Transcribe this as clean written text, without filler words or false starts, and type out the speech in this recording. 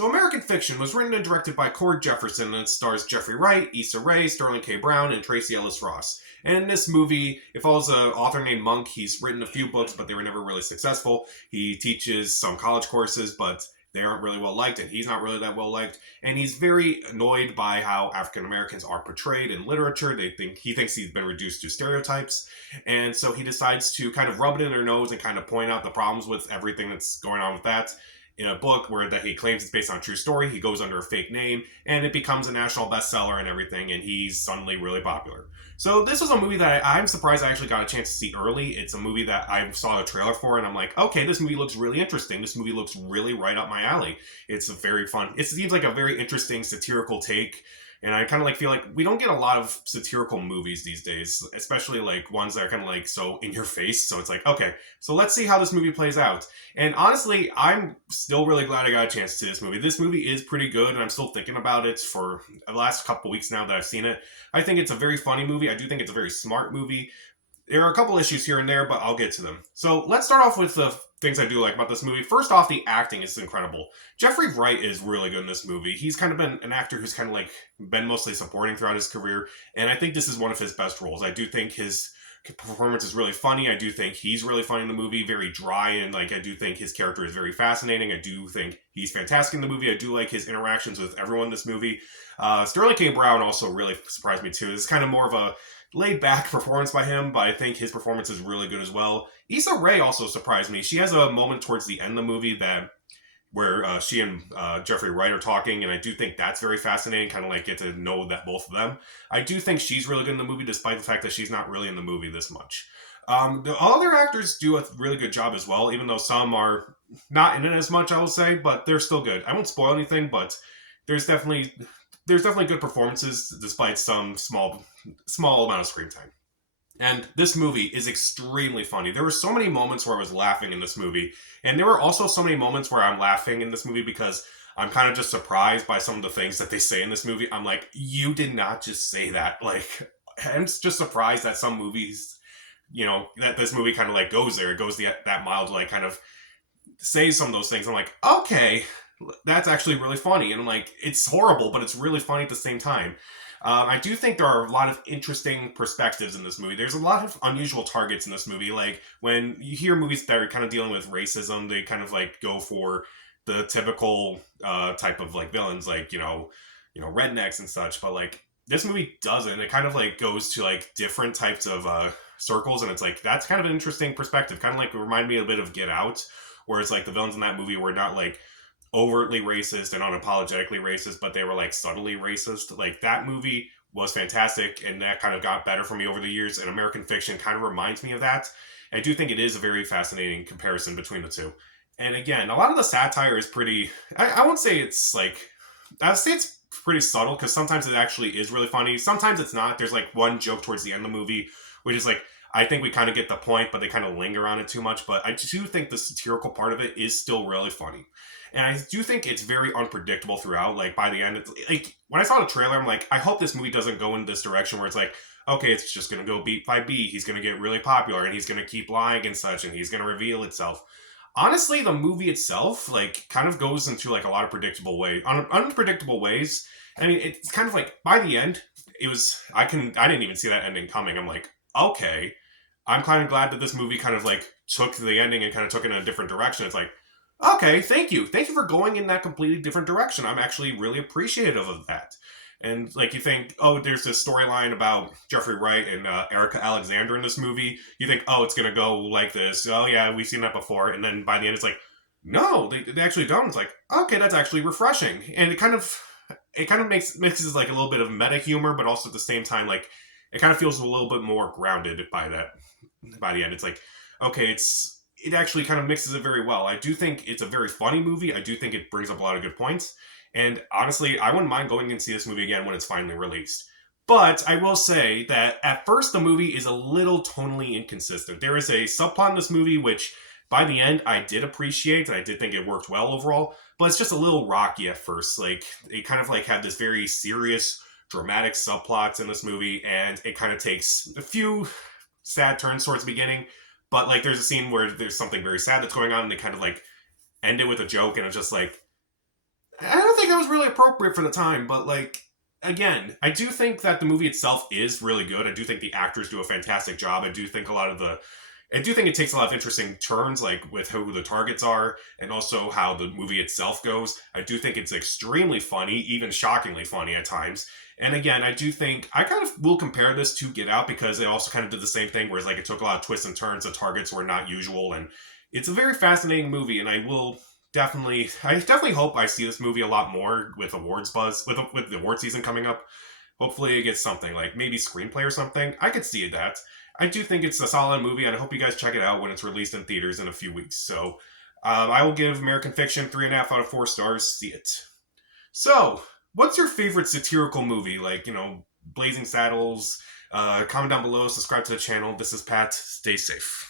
So American Fiction was written and directed by Cord Jefferson and it stars Jeffrey Wright, Issa Rae, Sterling K. Brown, and Tracy Ellis Ross. And in this movie, it follows an author named Monk. He's written a few books, but they were never really successful. He teaches some college courses, but they aren't really well liked, and he's not really that well liked. And he's very annoyed by how African Americans are portrayed in literature. He thinks he's been reduced to stereotypes, and so he decides to kind of rub it in their nose and kind of point out the problems with everything that's going on with that. In a book where that he claims it's based on a true story, he goes under a fake name, and it becomes a national bestseller and everything, and he's suddenly really popular. So this was a movie that I'm surprised I actually got a chance to see early. It's a movie that I saw a trailer for, and I'm like, okay, this movie looks really interesting. This movie looks really right up my alley. It's a very fun. It seems like a very interesting satirical take. And I kind of feel like we don't get a lot of satirical movies these days, especially like ones that are kind of so in your face. So it's like, okay, so let's see how this movie plays out. And honestly, I'm still really glad I got a chance to see this movie. This movie is pretty good, and I'm still thinking about it for the last couple weeks now that I've seen it. I think it's a very funny movie. I do think it's a very smart movie. There are a couple issues here and there, but I'll get to them. So let's start off with the things I do like about this movie. First off, the acting is incredible. Jeffrey Wright is really good in this movie. He's kind of been an actor who's kind of been mostly supporting throughout his career, and I think this is one of his best roles. I do think his performance is really funny. I do think he's really funny in the movie, very dry, and I do think his character is very fascinating. I do think he's fantastic in the movie. I do like his interactions with everyone in this movie. Sterling K. Brown also really surprised me too. This is kind of more of a laid-back performance by him, but I think his performance is really good as well. Issa Rae also surprised me. She has a moment towards the end of the movie where she and Jeffrey Wright are talking, and I do think that's very fascinating, kind of get to know that both of them. I do think she's really good in the movie, despite the fact that she's not really in the movie this much. The other actors do a really good job as well, even though some are not in it as much, I will say, but they're still good. I won't spoil anything, but there's definitely good performances, despite some small amount of screen time. And this movie is extremely funny. There were so many moments where I was laughing in this movie. And there were also so many moments where I'm laughing in this movie because I'm kind of just surprised by some of the things that they say in this movie. I'm like, you did not just say that. I'm just surprised that some movies, that this movie kind of goes there. It goes that mile to kind of say some of those things. I'm like, okay, that's actually really funny. And I'm like, it's horrible, but it's really funny at the same time. I do think there are a lot of interesting perspectives in this movie. There's a lot of unusual targets in this movie. When you hear movies that are kind of dealing with racism, they kind of go for the typical type of villains, rednecks and such. But this movie doesn't. It kind of goes to different types of circles, and it's that's kind of an interesting perspective. Kind of remind me a bit of Get Out, where it's the villains in that movie were not overtly racist and unapologetically racist, but they were subtly racist. That movie was fantastic, and that kind of got better for me over the years, and American Fiction kind of reminds me of that. And I do think it is a very fascinating comparison between the two. And again, a lot of the satire is pretty, I won't say it's I'd say it's pretty subtle, because sometimes it actually is really funny. Sometimes it's not. There's one joke towards the end of the movie, which is I think we kind of get the point, but they kind of linger on it too much. But I do think the satirical part of it is still really funny. And I do think it's very unpredictable throughout. By the end, it's when I saw the trailer, I'm I hope this movie doesn't go in this direction where it's okay, it's just going to go beat by beat. He's going to get really popular, and he's going to keep lying and such, and he's going to reveal itself. Honestly, the movie itself, kind of goes into a lot of unpredictable ways. I mean, it's kind of by the end, I didn't even see that ending coming. I'm okay, I'm kind of glad that this movie kind of took the ending and kind of took it in a different direction. It's okay, thank you for going in that completely different direction. I'm actually really appreciative of that. And you think, oh, there's this storyline about Jeffrey Wright and Erica Alexander in this movie. You think, oh, it's gonna go like this. Oh yeah, we've seen that before. And then by the end, it's no, they actually don't. It's okay, that's actually refreshing. And it kind of mixes a little bit of meta humor, but also at the same time, it kind of feels a little bit more grounded by the end. It's okay, it actually kind of mixes it very well. I do think it's a very funny movie. I do think it brings up a lot of good points. And honestly, I wouldn't mind going and see this movie again when it's finally released. But I will say that at first the movie is a little tonally inconsistent. There is a subplot in this movie which by the end I did appreciate, and I did think it worked well overall, but it's just a little rocky at first. It kind of had this very serious, dramatic subplots in this movie, and it kind of takes a few sad turns towards the beginning. But there's a scene where there's something very sad that's going on, and they kind of end it with a joke, and it's just I don't think that was really appropriate for the time, but like again, I do think that the movie itself is really good. I do think the actors do a fantastic job. I do think it takes a lot of interesting turns, like with who the targets are, and also how the movie itself goes. I do think it's extremely funny, even shockingly funny at times. And again, I do think I kind of will compare this to Get Out because they also kind of did the same thing, whereas like it took a lot of twists and turns. The targets were not usual, and it's a very fascinating movie. And I definitely hope I see this movie a lot more with awards buzz, with the award season coming up. Hopefully, it gets something like maybe screenplay or something. I could see that. I do think it's a solid movie, and I hope you guys check it out when it's released in theaters in a few weeks. So, I will give American Fiction 3.5 out of 4 stars. See it. So, what's your favorite satirical movie? Like, Blazing Saddles. Comment down below. Subscribe to the channel. This is Pat. Stay safe.